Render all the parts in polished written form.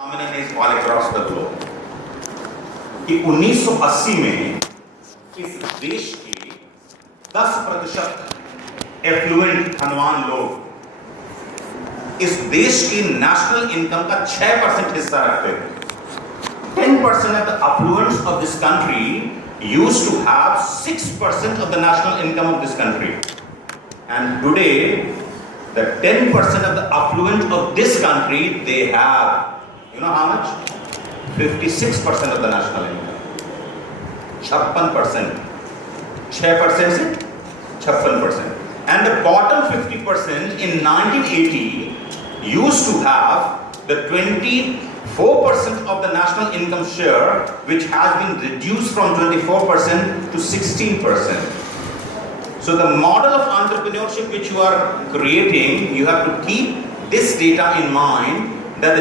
phenomenon is all across the globe कि 1980 में इस देश के 10% एफ्लुएंट धनवान लोग इस देश की नेशनल इनकम का 6% हिस्सा रखते थे। 10% of the affluence of this country used to have 6% of the national income of this country, and today the 10% of the affluent of this country, they have, you know how much? 56% of the national income. 56%. 6% से 56%. And the bottom 50% in 1980 used to have the 24% of the national income share, which has been reduced from 24% to 16%. So the model of entrepreneurship which you are creating, you have to keep this data in mind, that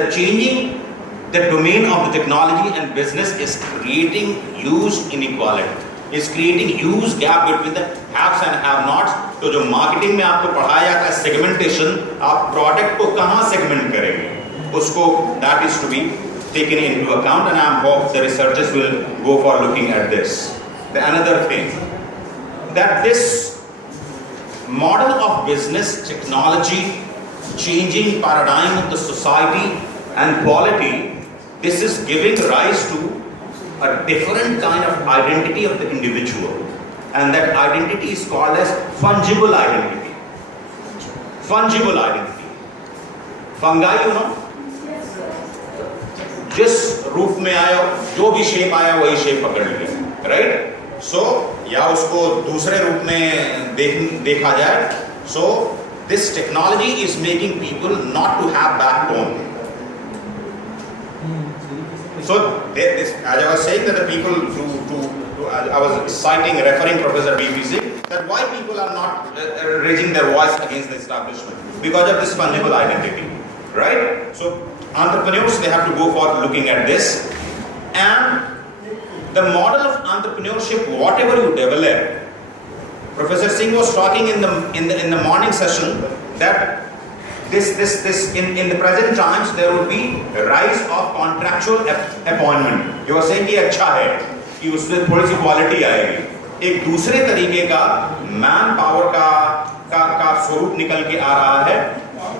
the domain of the technology and business is creating huge inequality, is creating huge gap between the haves and have-nots. तो जो marketing में आपको पढ़ाया जाता है segmentation, आप product को कहाँ सेगमेंट करेंगे, उसको that is to be taken into account, and I hope the researchers will go for looking at this. The another thing, that this model of business, technology, changing paradigm of the society and quality, this is giving rise to a different kind of identity of the individual, and that identity is called as fungible identity. Fungible identity. Fungi, you know? जिस रूप में आया, जो भी shape आया वही shape पकड़ लिया, राइट? सो या उसको दूसरे रूप में देखा जाए. So this technology is making people not to have backbone. So this, as I was saying, that the people I was citing, referring Professor B.P. Singh, that why people are not raising their voice against the establishment, because of this fungible identity, right? So entrepreneurs, they have to go for looking at this, and the model of entrepreneurship, whatever you develop, Professor Singh was talking in the morning session that this in the present times there would be a rise of contractual appointment. You were saying कि अच्छा है कि उसमें थोड़ी सी quality आएगी. एक दूसरे तरीके का मैन पावर का स्वरूप निकल के आ रहा है.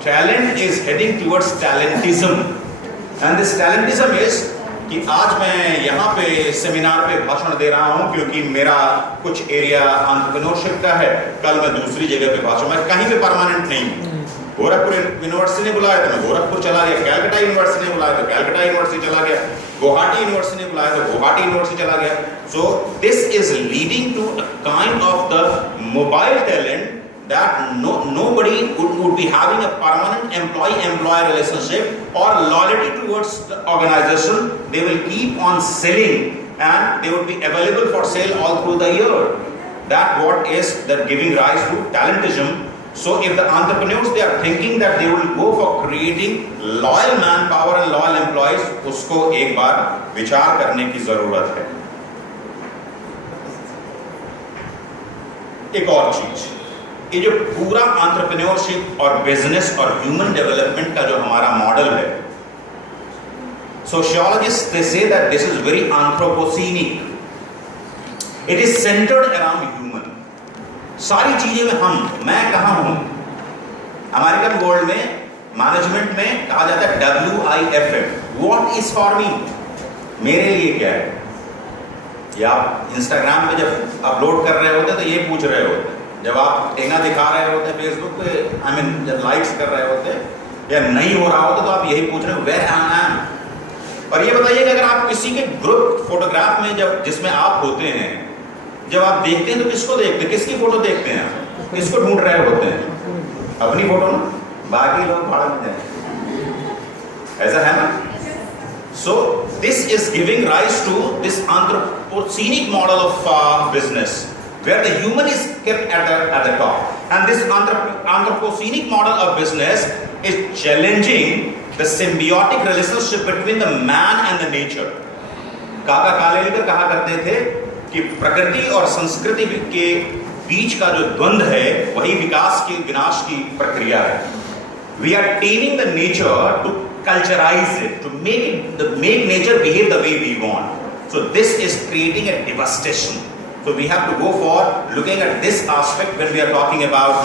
Talent is heading towards talentism, and this talentism is कि आज मैं यहाँ पे सेमिनार पे भाषण दे रहा हूँ क्योंकि मेरा कुछ एरिया एंटरप्रेन्योरशिप का है, कल मैं दूसरी जगह पे भाषण, मैं कहीं पे परमानेंट नहीं हूँ. गोरखपुर यूनिवर्सिटी ने बुलाया तो मैं गोरखपुर चला गया, कैलकाटा यूनिवर्सिटी ने बुलाया तो कैलकाटा यूनिवर्सिटी चला गया, गुवाहाटी यूनिवर्सिटी ने बुलाया तो गुवाहाटी यूनिवर्सिटी चला गया. So this is leading to a kind of the mobile talent that nobody would be having a permanent employee-employee relationship or loyalty towards the organization. They will keep on selling and they would be available for sale all through the year. That what is that giving rise to talentism. So if the entrepreneurs, they are thinking that they will go for creating loyal manpower and loyal employees, उसको एक बार विचार करने की जरूरत है. एक और चीज, ये जो पूरा एंटरप्रेन्योरशिप और बिजनेस और ह्यूमन डेवलपमेंट का जो हमारा मॉडल है, sociologist they say that this is very anthropocentric. It is centred around human. सारी चीजें में मैं कहाँ हूं. अमेरिकन वर्ल्ड में मैनेजमेंट में कहा जाता है WIFM, what is for me, मेरे लिए क्या है. या आप इंस्टाग्राम पे जब अपलोड कर रहे होते तो ये पूछ रहे होते, जब आप टेंगा दिखा रहे होते फेसबुक पे, आई मीन जब लाइक्स कर रहे होते या नहीं हो रहा होता तो आप यही पूछ रहे हो वेयर आई एम. और ये बताइए कि अगर आप किसी के ग्रुप फोटोग्राफ में जब जिसमें आप होते हैं, जब आप देखते हैं तो किसको देखते हैं, किसकी फोटो देखते हैं, आप किसको ढूंढ रहे होते हैं, अपनी फोटो ना, बाकी लोग भाड़ में जाए, ऐसा है ना. So this is giving rise to this anthropocenic model of business, where the human is kept at the top, and this anthropocenic model of business is challenging the symbiotic relationship between the man and the nature. काका कालेलकर कहा करते थे कि प्रकृति और संस्कृति के बीच का जो द्वंद्व है वही विकास की विनाश की प्रक्रिया है. We are taming the nature to culturize it, to make nature behave the way we want. So this is creating a devastation. So we have to go for looking at this aspect when we are talking about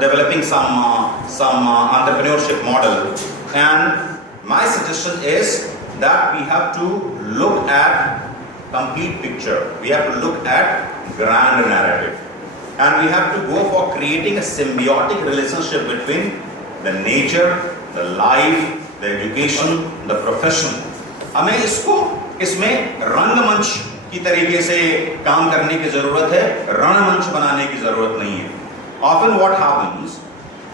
developing some entrepreneurship model. And my suggestion is that we have to look at complete picture. We have to look at grand narrative. And we have to go for creating a symbiotic relationship between the nature, the life, the education, the profession. हमें इसमें रंगमंच की तरीके से काम करने की जरूरत है, रणमंच बनाने की जरूरत नहीं है. Often what happens,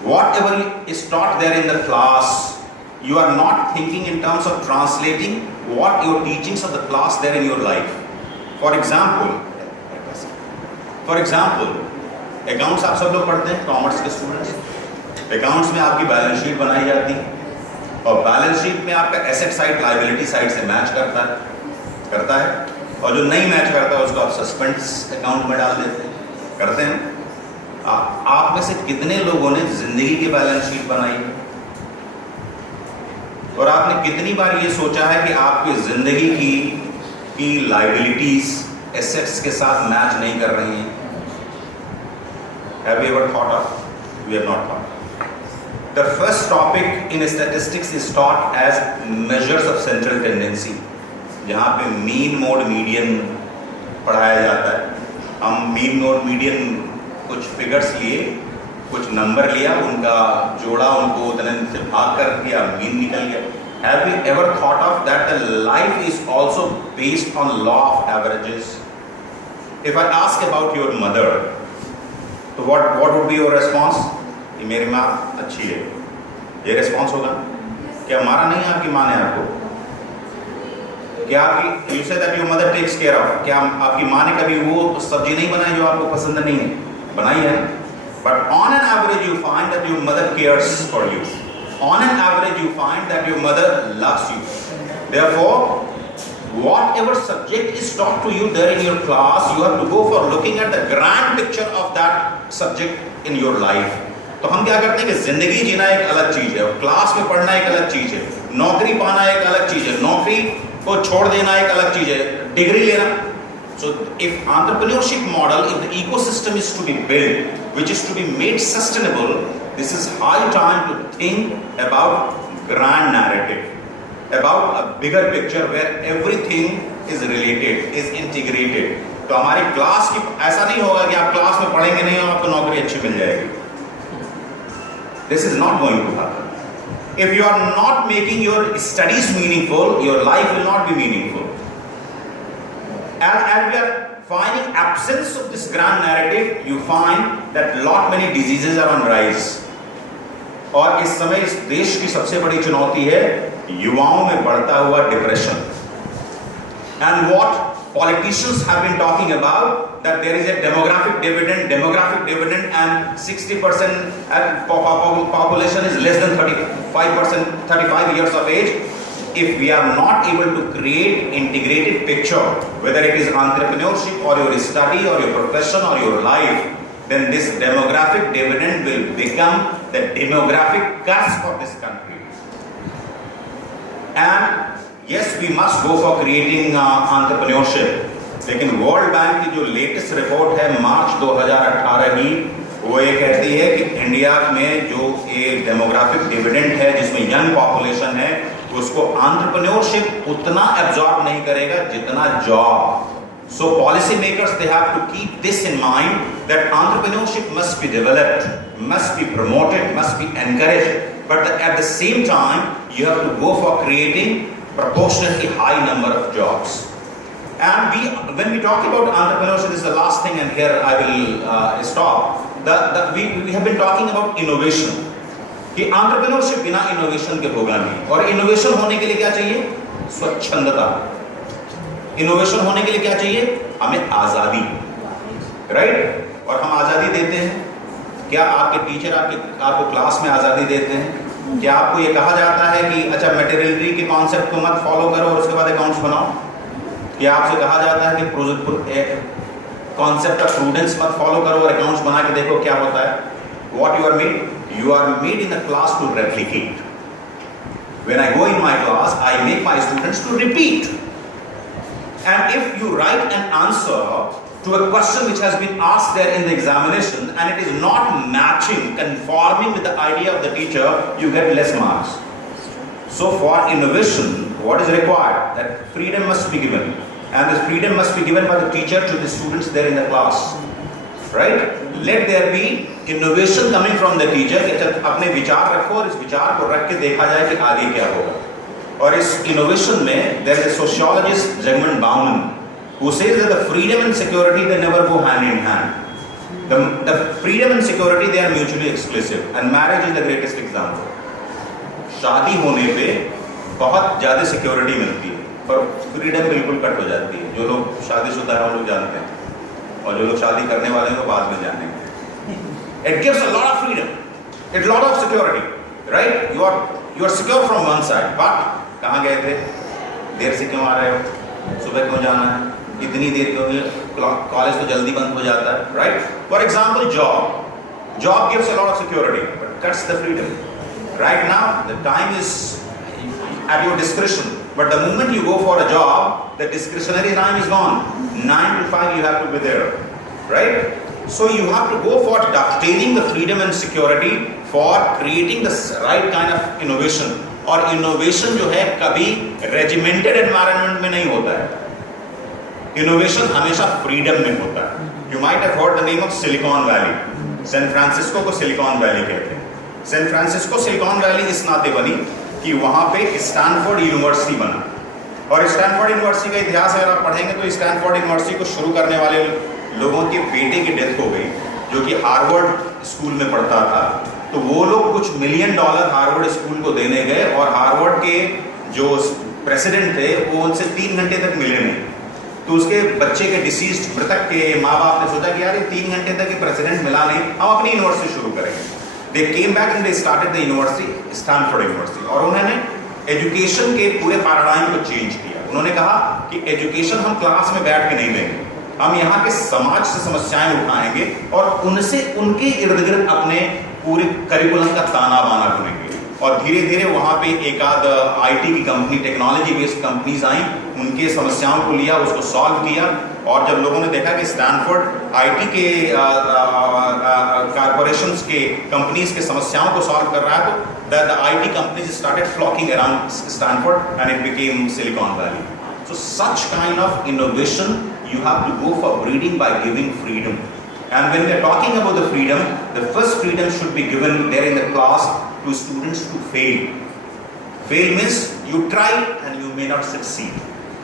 whatever is taught there in the class, you are not thinking in terms of translating what your teachings of the class there in your life. For example, accounts आप सब लोग पढ़ते हैं, commerce के students. Accounts में आपकी balance sheet बनाई जाती है और बैलेंस शीट में आपका एसेट साइड लायबिलिटी साइड से मैच करता है और जो नहीं मैच करता है उसको आप सस्पेंस अकाउंट में डाल देते हैं. करते हैं. आप में से कितने लोगों ने जिंदगी की बैलेंस शीट बनाई है और आपने कितनी बार ये सोचा है कि आपकी जिंदगी की लायबिलिटीज एसेट्स के साथ मैच नहीं कर रही हैं? Have you ever thought of? We have not thought. The first topic in statistics is taught as measures of central tendency. जहाँ पे मीन मोड मीडियन पढ़ाया जाता है. हम मीन मोड मीडियन कुछ फिगर्स लिए, कुछ नंबर लिया, उनका जोड़ा, उनको उतने से भाग कर दिया, मीन निकल गया. Have you ever thought of that the life is also based on law of averages? If I ask about your mother, तो what would be your response? कि मेरी माँ अच्छी है. ये response होगा. क्या मारा नहीं है आपकी माँ ने आपको? क्या आपकी you say that your mother takes care of? क्या आपकी माँ ने कभी वो सब्जी नहीं बनाई जो आपको पसंद नहीं है? बनाई है. But on an average you find that your mother cares for you. On an average you find that your mother loves you. Therefore, whatever subject is taught to you there in your class, you have to go for looking at the grand picture of that subject in your life. तो हम क्या करते हैं कि जिंदगी जीना एक अलग चीज है और क्लास में पढ़ना एक अलग चीज है, नौकरी पाना एक अलग चीज है, नौकरी को छोड़ देना एक अलग चीज है, डिग्री लेना. So if entrepreneurship model, if the ecosystem is to be built, which is to be made sustainable, this is high time to think about grand narrative, about a bigger picture where everything is related, is integrated. तो हमारी class की ऐसा नहीं होगा कि आप class में पढ़ेंगे नहीं और आपको नौकरी अच्छी मिल जाएगी. This is not going to happen. If you are not making your studies meaningful, your life will not be meaningful. And we are finding absence of this grand narrative, you find that lot many diseases are on rise. और इस समय इस देश की सबसे बड़ी चुनौती है युवाओं में बढ़ता हुआ depression. And what politicians have been talking about, that there is a demographic dividend and 60% population is less than 35 years of age. If we are not able to create integrated picture, whether it is entrepreneurship or your study or your profession or your life, then this demographic dividend will become the demographic curse for this country. And yes, we must go for creating entrepreneurship. लेकिन world bank की जो latest report है मार्च 2018 की, वो ये कहती है कि इंडिया में जो एक डेमोग्राफिक डिविडेंड है जिसमें यंग पॉपुलेशन है, उसको एंटरप्रेन्योरशिप उतना एब्जॉर्ब नहीं करेगा जितना job. So policymakers, they have to keep this in mind, that entrepreneurship must be developed, must be promoted, must be encouraged, but at the same time you have to go for creating proportionately high number of jobs. And when we talk about entrepreneurship, this is the last thing, and here I will stop. We have been talking about innovation. कि entrepreneurship बिना innovation के होगा नहीं. और innovation होने के लिए क्या चाहिए? स्वच्छंदता. Innovation होने के लिए क्या चाहिए? हमें आज़ादी. Right? और हम आज़ादी देते हैं. क्या आपके टीचर आपको क्लास में आज़ादी देते हैं? क्या आपको ये कहा जाता है कि अच्छा मटेरियलिटी के कॉन्सेप्ट को मत फॉलो करो और उसके बाद अकाउंट्स बनाओ? क्या आपसे कहा जाता है कि कॉन्सेप्ट ऑफ प्रूडेंस मत फॉलो करो और अकाउंट्स बना के देखो क्या होता है? What you are made in the class to replicate. When I go in my class, I make my students to repeat. And if you write an answer to a question which has been asked there in the examination and it is not matching, conforming with the idea of the teacher, you get less marks. So for innovation, what is required? That freedom must be given. And this freedom must be given by the teacher to the students there in the class. Right? Let there be innovation coming from the teacher कि अपने विचार रखो और इस विचार को रख के देखा जाए कि आगे क्या होगा. और इस innovation में there is a sociologist Zygmunt Bauman who says that the freedom and security they never go hand in hand. The freedom and security they are mutually exclusive and marriage is the greatest example. शादी होने पे बहुत ज़्यादा security मिलती है पर freedom बिल्कुल cut हो जाती है. जो लोग शादीशुदा हैं वो लोग जानते हैं और जो लोग शादी करने वाले हैं वो बाद में जानेंगे. It gives a lot of freedom, it's a lot of security, right? You are secure from one side, but कहाँ गए थे? देर से क्यों आ रहे हो? सुबह क्यों जाना है? इतनी देर क्यों? कॉलेज तो जल्दी बंद हो जाता है, right? For example, job gives a lot of security, but cuts the freedom. Right now, the time is at your discretion, but the moment you go for a job, the discretionary time is gone. 9 to 5 you have to be there, right? So you have to go for dovetailing the freedom and security for creating the right kind of innovation. और innovation जो है कभी regimented environment में नहीं होता है. Innovation हमेशा freedom में होता है. You might have heard the name of Silicon Valley. San Francisco को Silicon Valley कहते हैं. San Francisco Silicon Valley इस नाते बनी कि वहाँ पे स्टैनफोर्ड यूनिवर्सिटी बना. और स्टैनफोर्ड यूनिवर्सिटी का इतिहास अगर आप पढ़ेंगे तो स्टैनफोर्ड यूनिवर्सिटी को शुरू करने वाले लोगों के बेटे की डेथ हो गई जो कि हार्वर्ड स्कूल में पढ़ता था. तो वो लोग कुछ $1 मिलियन हार्वर्ड स्कूल को देने गए और हार्वर्ड के जो प्रेसिडेंट थे वो उनसे 3 घंटे तक मिले नहीं. तो उसके बच्चे के डिसीज्ड मृतक के माँ बाप ने सोचा कि यार ये 3 घंटे तक प्रेसिडेंट मिला नहीं, हम अपनी यूनिवर्सिटी शुरू करेंगे. They came back and they started the university, Stanford university. और उन्होंने एजुकेशन के पूरे पैराडाइम को चेंज किया. उन्होंने कहा कि एजुकेशन हम क्लास में बैठ के नहीं देंगे, हम यहाँ के समाज से समस्याएं उठाएंगे और उनसे उनके इर्द गिर्द अपने पूरे करिकुलम का ताना बाना बुनेंगे. और धीरे धीरे वहाँ पे एक आध आईटी की कंपनी, टेक्नोलॉजी बेस्ड कंपनीज आई, उनके समस्याओं को लिया, उसको सॉल्व किया. और जब लोगों ने देखा कि स्टैनफोर्ड आईटी के कॉर्पोरेशंस के कंपनीज के समस्याओं को सॉल्व कर रहा है तो the IT companies started flocking around Stanford and it became silicon valley. So such kind of innovation you have to go for breeding by giving freedom. And when we are talking about the freedom, the first freedom should be given there in the class to students to fail. Fail means you try and you may not succeed.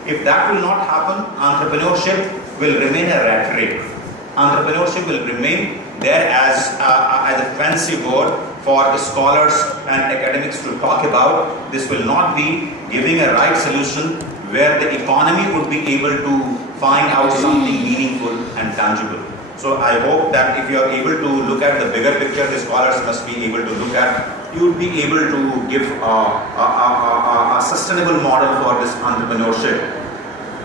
If that will not happen, entrepreneurship will remain a rat race. Entrepreneurship will remain there as a fancy word for the scholars and academics to talk about. This will not be giving a right solution where the economy would be able to find out something meaningful and tangible. So I hope that if you are able to look at the bigger picture, the scholars must be able to look at, you would be able to give a sustainable model for this entrepreneurship.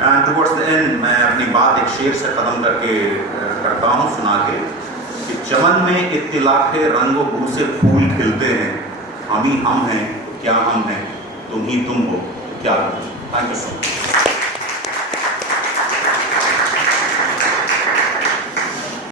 And towards the end, मैं अपनी बात एक शेर से खत्म करता हूँ सुना के कि चमन में इत्तिलाफ़े रंगो बू से फूल खिलते हैं, हम ही हम हैं क्या हम हैं, तुम ही तुम हो क्या तुम. Thank you so much.